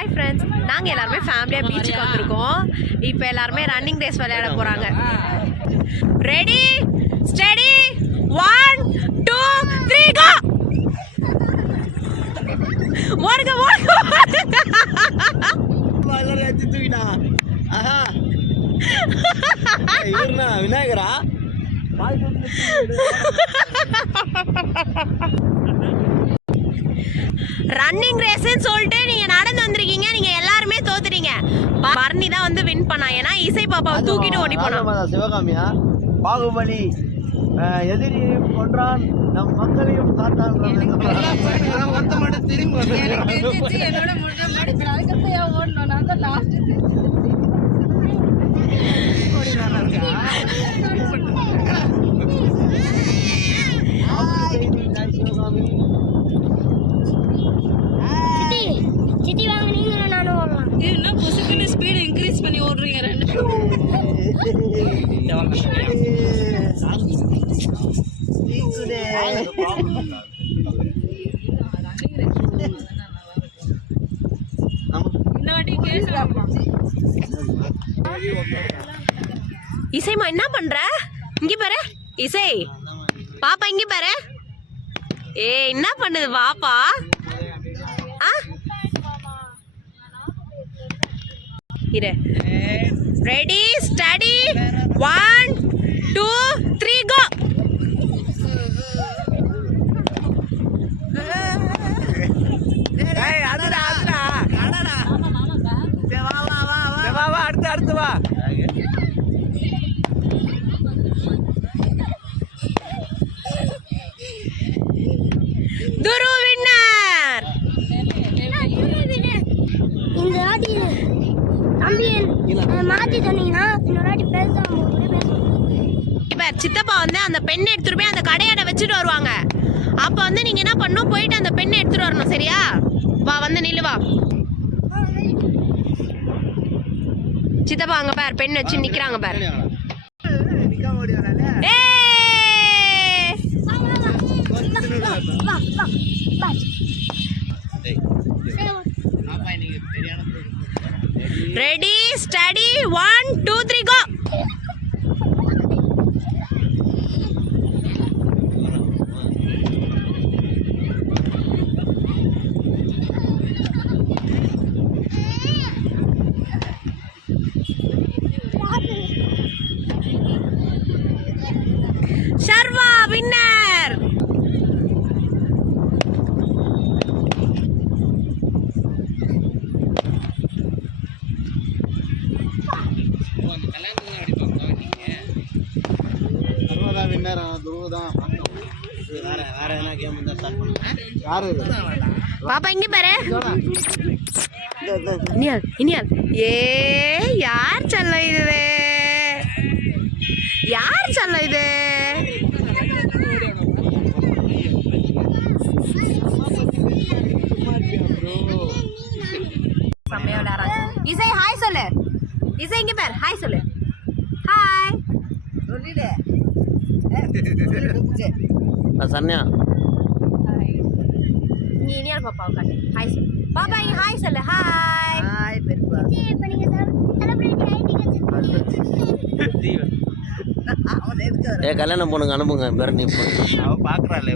Hi friends நாங்கள் எல்லாருமே ஃபேமிலியாக பீச்சுக்கு வந்திருக்கோம். இப்போ எல்லாருமே ரன்னிங் ரேஸ் விளையாட போகிறாங்க ready steady one two three go ஓடுங்க ஓடுங்க விநாயகரா ரன்னிங் ரேஸ்ன்னு சொல்லிட்டு நீங்க நடந்து வந்திருக்கீங்க நீங்க எல்லாருமே தோத்துட்டீங்க பரணி தான் வந்து வின் பண்ணா. ஏன்னா இசை பாப்பாவை தூக்கிட்டு ஓடி போனா சிவகாமியா? பாகுபலி எதிரியும் கொன்றான் நம் மக்களையும் காத்தான் என்னோட இசைமா என்ன பண்ற? இங்க பாரு. இசை. பாப்பா இங்க பாரு. ஏ என்ன பண்ணுது பாப்பா? ஆ? இரு. ரெடி ஸ்டடி ஒன் இப்ப சித்தப்பா வந்து அந்த பெண் எடுத்துட்டு போய் அந்த கடையாட வச்சுட்டு வருவாங்க. அப்ப வந்து நீங்க என்ன பண்ணணும்? போயிட்டு அந்த பெண் எடுத்துட்டு வரணும் சரியா? வா வந்து நில்லு வா. சித்தப்பா அங்க பார் பெண் வச்சு நிக்கிறாங்க பார். ஏய்! வா வா வா ready steady one two three go Sharva winner துருவதா துருவதான் வேற வேற என்ன கேம் இருந்தா ஸ்டார்ட் பண்ணுங்க. யாரு? பாப்பா இங்க பாரு. இனியால் இனியால் ஏ யார் செல்லம் இது யார் செல்லம் இது. இசை ஹாய் சொல்லு. இசை இங்க பாரு. ஹாய் சொல்லு ஹாய் சரண்யா நீ இனியால் பாப்பாவை காட்டு ஹாய் சொல்லு பாப்பா இங்க ஹாய் சொல்லு ஹாய் சித்தி, இப்ப நீங்க செலிபிரிட்டி ஆயிட்டீங்க ஏ கல்யாணம் பொண்ணுங்க அனுப்புங்க பேரணி பொண்ணு அவ பாக்குறாள்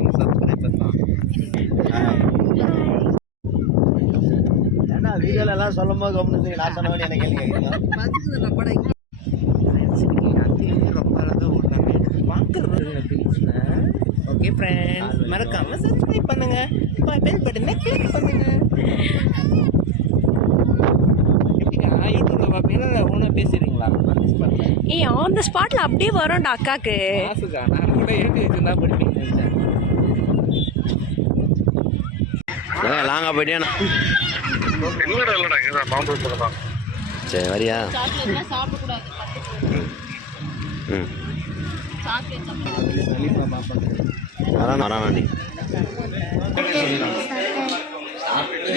ஏன்னா வீடியோல எல்லாம் சொல்லும் போது கவனிச்சு நான் சொன்ன வேண்டிய என்ன கேள்வி ஓகே ஃப்ரெண்ட்ஸ் மறக்காம சப்ஸ்கிரைப் பண்ணுங்க. பெல் பட்டனை கிளிக் பண்ணுங்க. எப்படிக்கா ஐடிங்க பார்ப்பீங்களா ஒன்றா பேசுறீங்களா? ஸ்பாட்டில் ஏய் ஆன் த ஸ்பாட்ல அப்படியே வரும்டா அக்காக்கு. நான் கூட எழுதி வச்சிருந்தா படிப்பீங்க லாங்கா போயிட்டேனா சரி வரியா? சாப்பிடக்கூடாது. ம்.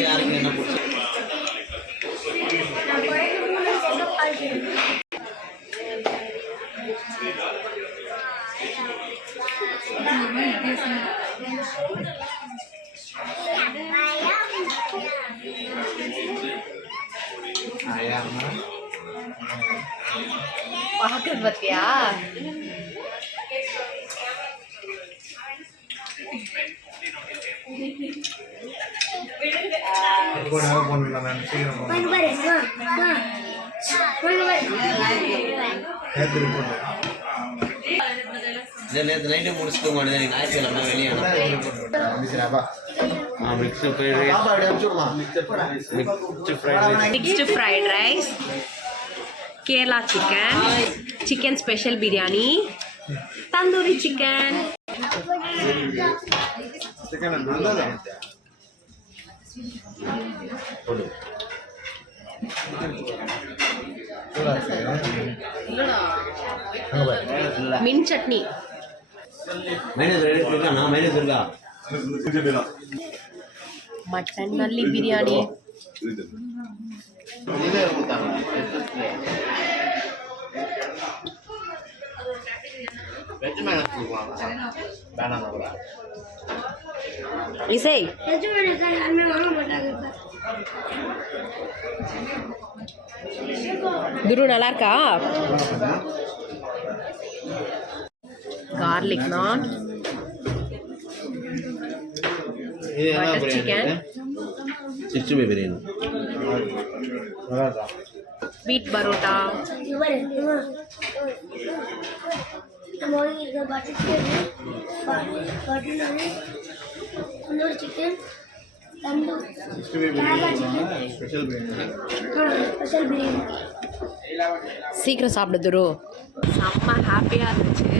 யாருக்கு என்ன பிடிச்சி Thank you. நேற்று நைட்டே முடிச்சுட்டு போனேன் ஞாயிற்றுக்கிழமை வெளியே mixed fried rice Kerala chicken chicken special biryani tandoori chicken mint chutney. Mayonnaise இருக்கா? நான் மைனஸ் இருக்கா? மட்டன் நல்லி பிரியாணி. வெஜ் மைனஸ் கொடுக்கலாம் வேணாம் இசை. வெஜ் மணிக்கா யாருமே வாங்க மாட்டாங்க குரு நல்லா இருக்கா கார்லிக் நான் இது என்ன. பிரியாணி. சிக்ஸ்டி ஃபைவ் பிரியாணி பரோட்டா நம்ம வாங்கியிருக்க butter chicken butter naan tandoori chicken tandoor Kerala chicken special biryani special biryani சீக்கிரம் சாப்பிடு துரு. செம்ம ஹாப்பியாக இருந்துச்சு.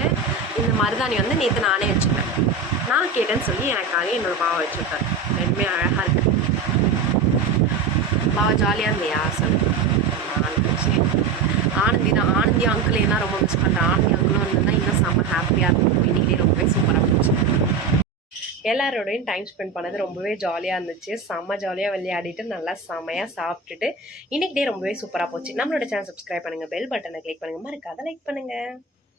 இந்த மருதாணி வந்து நேற்று நானே வச்சுப்பேன் நான் கேட்டேன்னு சொல்லி எனக்காக என்னோட பாவா வச்சுருக்காரு. ரெண்டுமே அழகாக இருக்கு. பாவா ஜாலியாக இருந்தியா? சொல்லு. நல்லா இருந்துச்சு ஆனந்தி தான். ஆனந்தி அங்கிளையும் தான் ரொம்ப மிஸ் பண்ணுறேன் ஆனந்தி அங்கிளும் வந்திருந்தா இன்னும் செம்ம ஹாப்பியாக இருக்கும். இன்னைக்கு ரொம்பவே சூப்பராக இருந்துச்சு எல்லாரோடையும் டைம் ஸ்பெண்ட் பண்ணது ரொம்பவே ஜாலியாக இருந்துச்சு. செம்ம ஜாலியாக விளையாடிட்டு நல்லா செம்மையாக சாப்பிட்டுட்டு இன்னைக்கு டே ரொம்பவே சூப்பராக போச்சு. நம்மளோட சேனல் சப்ஸ்கிரைப் பண்ணுங்கள் பெல் பட்டனை கிளிக் பண்ணுங்கள் மறக்காத லைக் பண்ணுங்கள்